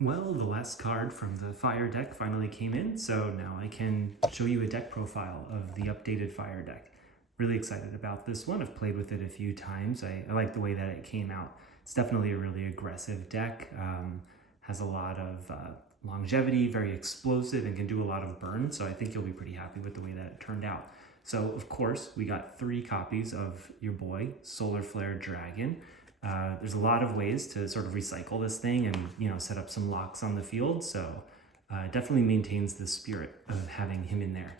Well, the last card from the Fire deck finally came in, so now I can show you a deck profile of the updated Fire deck. Really excited about this one. I've played with it a few times. I like the way that it came out. It's definitely a really aggressive deck, has a lot of longevity, very explosive, and can do a lot of burn, so I think you'll be pretty happy with the way that it turned out. So, of course, we got 3 copies of your boy, Solar Flare Dragon. There's a lot of ways to sort of recycle this thing and set up some locks on the field. So it definitely maintains the spirit of having him in there.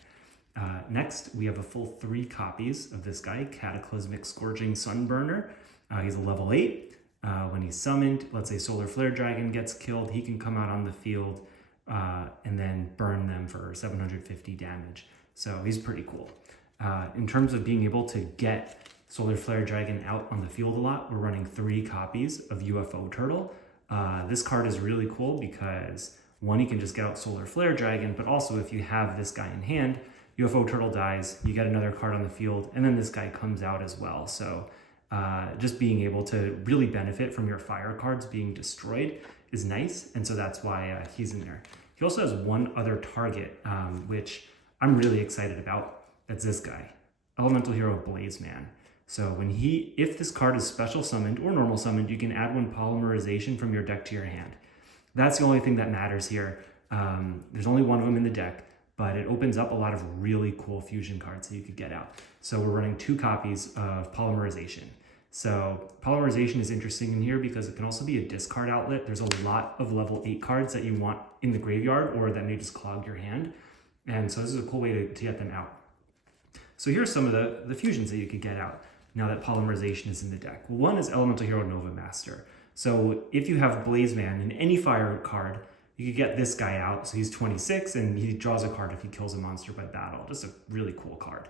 Next, we have a full 3 copies of this guy, Cataclysmic Scourging Sunburner. He's a level 8. When he's summoned, let's say Solar Flare Dragon gets killed, he can come out on the field and then burn them for 750 damage. So he's pretty cool. In terms of being able to get Solar Flare Dragon out on the field a lot, we're running 3 copies of UFO Turtle. This card is really cool because, one, you can just get out Solar Flare Dragon, but also if you have this guy in hand, UFO Turtle dies, you get another card on the field, and then this guy comes out as well. So just being able to really benefit from your fire cards being destroyed is nice, and so that's why he's in there. He also has one other target, which I'm really excited about. That's this guy, Elemental Hero Blazeman. So if this card is special summoned or normal summoned, you can add 1 polymerization from your deck to your hand. That's the only thing that matters here. There's only 1 of them in the deck, but it opens up a lot of really cool fusion cards that you could get out. So we're running 2 copies of polymerization. So polymerization is interesting in here because it can also be a discard outlet. There's a lot of level 8 cards that you want in the graveyard or that may just clog your hand. And so this is a cool way to get them out. So here's some of the fusions that you could get out now that polymerization is in the deck. One is Elemental Hero Nova Master. So if you have Blazeman in any fire card, you could get this guy out. So he's 26 and he draws a card if he kills a monster by battle. Just a really cool card.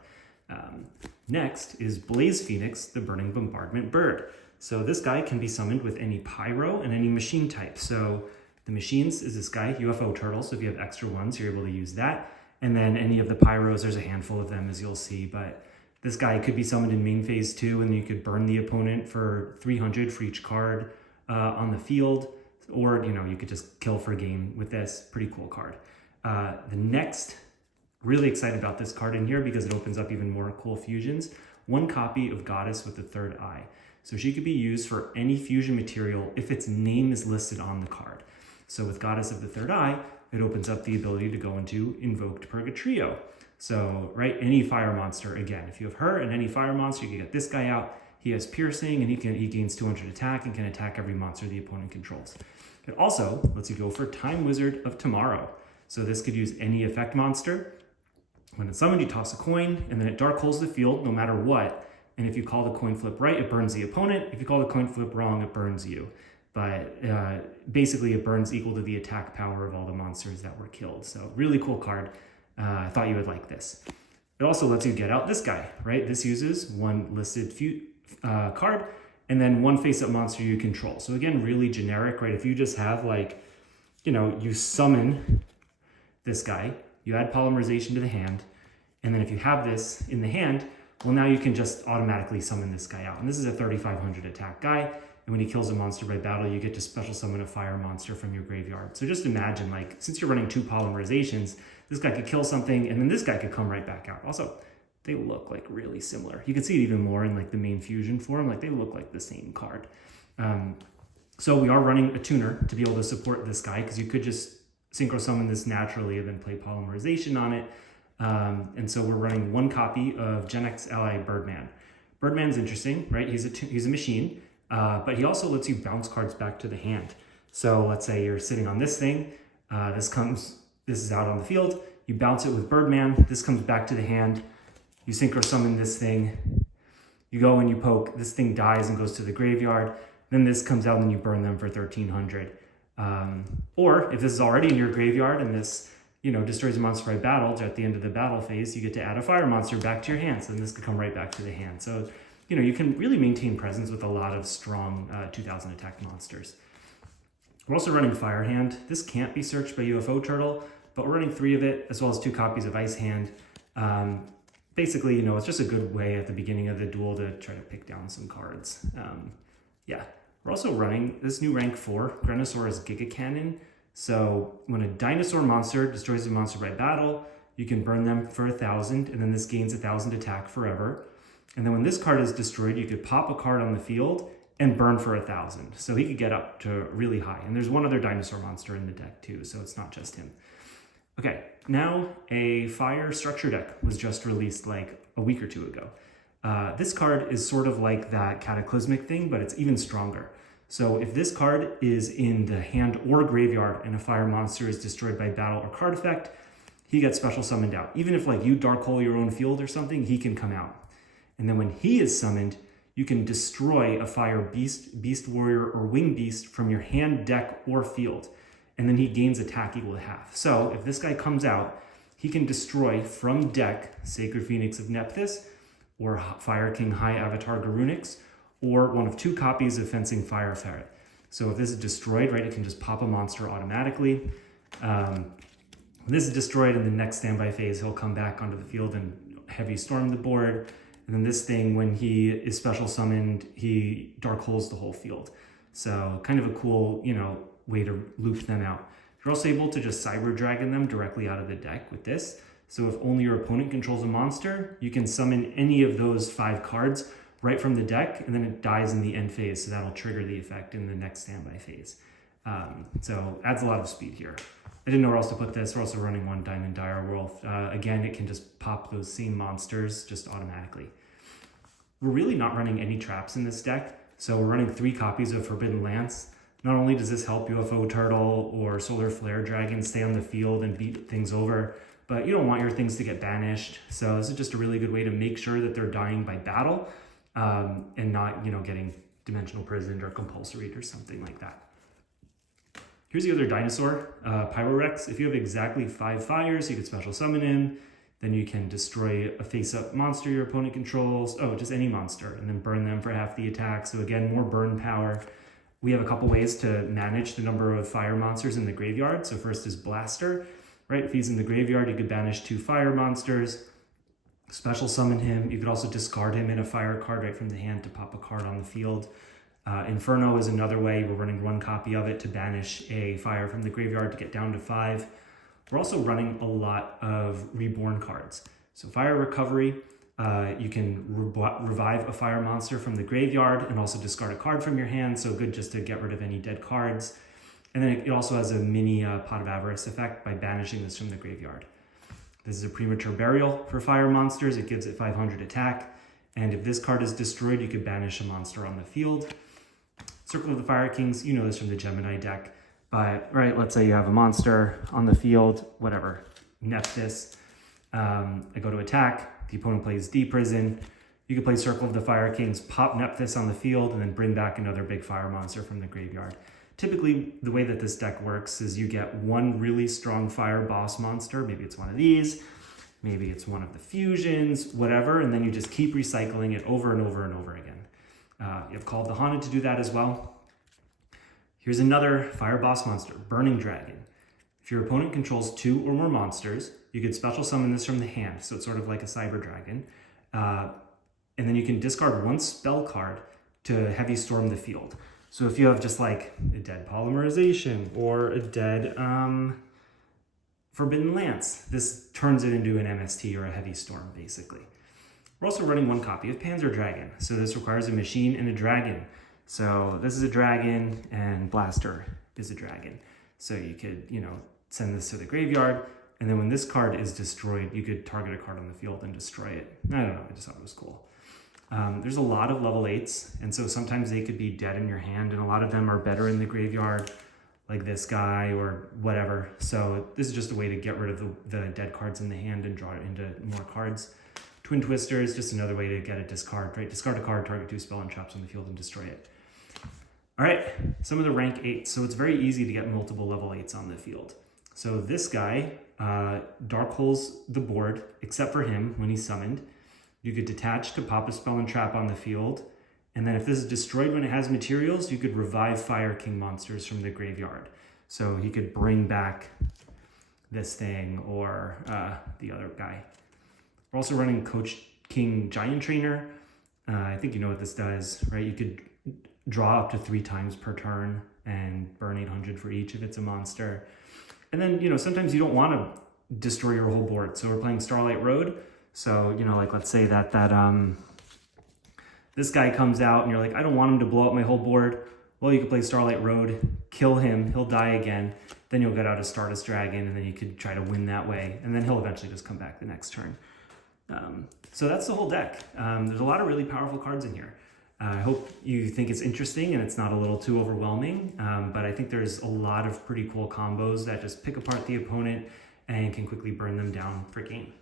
Next is Blaze Phoenix, the Burning Bombardment Bird. So this guy can be summoned with any pyro and any machine type. So the machines is this guy, UFO Turtle. So if you have extra ones, you're able to use that. And then any of the pyros, there's a handful of them as you'll see, but this guy could be summoned in main phase 2 and you could burn the opponent for 300 for each card on the field, or you could just kill for a game with this. Pretty cool card. The next, really excited about this card in here because it opens up even more cool fusions. 1 copy of Goddess with the Third Eye. So she could be used for any fusion material if its name is listed on the card. So with Goddess of the Third Eye, it opens up the ability to go into Invoked Purgatrio. So, right, any fire monster, again, if you have her and any fire monster, you can get this guy out. He has piercing and he gains 200 attack and can attack every monster the opponent controls. It also lets you go for Time Wizard of Tomorrow. So this could use any effect monster. When it's summoned, you toss a coin and then it dark holes the field no matter what. And if you call the coin flip right, it burns the opponent. If you call the coin flip wrong, it burns you. But basically it burns equal to the attack power of all the monsters that were killed. So really cool card. I thought you would like this. It also lets you get out this guy, right? This uses 1 listed card and then 1 face-up monster you control. So again, really generic, right? If you just have you summon this guy, you add polymerization to the hand, and then if you have this in the hand, well, now you can just automatically summon this guy out. And this is a 3,500 attack guy. And when he kills a monster by battle, you get to special summon a fire monster from your graveyard. So just imagine, since you're running 2 polymerizations, this guy could kill something, and then this guy could come right back out. Also, they look really similar. You can see it even more in the main fusion form. They look like the same card. So we are running a tuner to be able to support this guy, because you could just synchro summon this naturally and then play polymerization on it. And so we're running 1 copy of Gen X Ally Birdman. Birdman's interesting, right? He's a machine. But he also lets you bounce cards back to the hand. So let's say you're sitting on this thing. This is out on the field. You bounce it with Birdman. This comes back to the hand. You synchro summon this thing. You go and you poke. This thing dies and goes to the graveyard. Then this comes out and you burn them for 1,300. Or if this is already in your graveyard and this destroys a monster by battle, at the end of the battle phase, you get to add a fire monster back to your hand. So then this could come right back to the hand. So you can really maintain presence with a lot of strong 2,000 attack monsters. We're also running Fire Hand. This can't be searched by UFO Turtle, but we're running 3 of it, as well as 2 copies of Ice Hand. Basically, it's just a good way at the beginning of the duel to try to pick down some cards. Yeah. We're also running this new rank 4, Grenosaurus Giga Cannon. So when a dinosaur monster destroys a monster by battle, you can burn them for 1,000, and then this gains 1,000 attack forever. And then when this card is destroyed, you could pop a card on the field and burn for 1,000. So he could get up to really high. And there's one other dinosaur monster in the deck too, so it's not just him. Okay, now a fire structure deck was just released like a week or two ago. This card is sort of like that cataclysmic thing, but it's even stronger. So if this card is in the hand or graveyard and a fire monster is destroyed by battle or card effect, he gets special summoned out. Even if like you dark hole your own field or something, he can come out. And then when he is summoned, you can destroy a fire beast, beast warrior, or wing beast from your hand, deck, or field. And then he gains attack equal to half. So if this guy comes out, he can destroy from deck Sacred Phoenix of Nephthys, or Fire King High Avatar Garunix, or one of 2 copies of Fencing Fire Ferret. So if this is destroyed, right, it can just pop a monster automatically. When this is destroyed in the next standby phase, he'll come back onto the field and heavy storm the board. And then this thing, when he is special summoned, he dark holes the whole field. So kind of a cool, way to loop them out. You're also able to just Cyber Dragon them directly out of the deck with this. So if only your opponent controls a monster, you can summon any of those 5 cards right from the deck, and then it dies in the end phase, so that'll trigger the effect in the next standby phase. So adds a lot of speed here. I didn't know where else to put this. We're also running 1 Diamond Direwolf. Again, it can just pop those same monsters just automatically. We're really not running any traps in this deck, so we're running 3 copies of Forbidden Lance. Not only does this help UFO Turtle or Solar Flare Dragon stay on the field and beat things over, but you don't want your things to get banished. So this is just a really good way to make sure that they're dying by battle and not, getting Dimensional Prisoned or Compulsory or something like that. Here's the other dinosaur, Pyrorex. If you have exactly 5 fires, you can special summon him. Then you can destroy a face-up monster your opponent controls. Oh, just any monster, and then burn them for half the attack. So again, more burn power. We have a couple ways to manage the number of fire monsters in the graveyard. So first is Blaster, right? If he's in the graveyard, you could banish 2 fire monsters, special summon him. You could also discard him in a fire card right from the hand to pop a card on the field. Inferno is another way. We're running 1 copy of it to banish a fire from the graveyard to get down to 5. We're also running a lot of Reborn cards. So Fire Recovery, you can revive a fire monster from the graveyard and also discard a card from your hand, so good just to get rid of any dead cards. And then it also has a mini Pot of Avarice effect by banishing this from the graveyard. This is a Premature Burial for fire monsters. It gives it 500 attack. And if this card is destroyed, you could banish a monster on the field. Circle of the Fire Kings, you know this from the Gemini deck. But, right, let's say you have a monster on the field, whatever, Nephthys. I go to attack, the opponent plays D-Prison. You can play Circle of the Fire Kings, pop Nephthys on the field, and then bring back another big fire monster from the graveyard. Typically, the way that this deck works is you get 1 really strong fire boss monster. Maybe it's one of these, maybe it's one of the fusions, whatever, and then you just keep recycling it over and over and over again. You have Call of the Haunted to do that as well. Here's another fire boss monster, Burning Dragon. If your opponent controls 2 or more monsters, you could special summon this from the hand, so it's sort of like a Cyber Dragon. And then you can discard 1 spell card to heavy storm the field. So if you have just like a dead Polymerization or a dead Forbidden Lance, this turns it into an MST or a heavy storm, basically. We're also running 1 copy of Panzer Dragon. So this requires a machine and a dragon. So this is a dragon and Blaster is a dragon. So you could, send this to the graveyard, and then when this card is destroyed, you could target a card on the field and destroy it. I don't know, I just thought it was cool. There's a lot of level 8s, and so sometimes they could be dead in your hand, and a lot of them are better in the graveyard, like this guy or whatever. So this is just a way to get rid of the dead cards in the hand and draw it into more cards. Twin Twister is just another way to get a discard, right? Discard a card, target 2 spell and traps on the field and destroy it. All right, some of the rank 8s. So it's very easy to get multiple level 8s on the field. So this guy dark holes the board, except for him when he's summoned. You could detach to pop a spell and trap on the field. And then if this is destroyed when it has materials, you could revive Fire King monsters from the graveyard. So he could bring back this thing or the other guy. We're also running Coach King Giant Trainer. I think you know what this does, right? You could draw up to 3 times per turn and burn 800 for each if it's a monster. And then, you know, sometimes you don't want to destroy your whole board. So we're playing Starlight Road. So, you know, like let's say that this guy comes out and you're like, I don't want him to blow up my whole board. Well, you could play Starlight Road, kill him, he'll die again. Then you'll get out a Stardust Dragon, and then you could try to win that way. And then he'll eventually just come back the next turn. So that's the whole deck. There's a lot of really powerful cards in here. I hope you think it's interesting and it's not a little too overwhelming, but I think there's a lot of pretty cool combos that just pick apart the opponent and can quickly burn them down for game.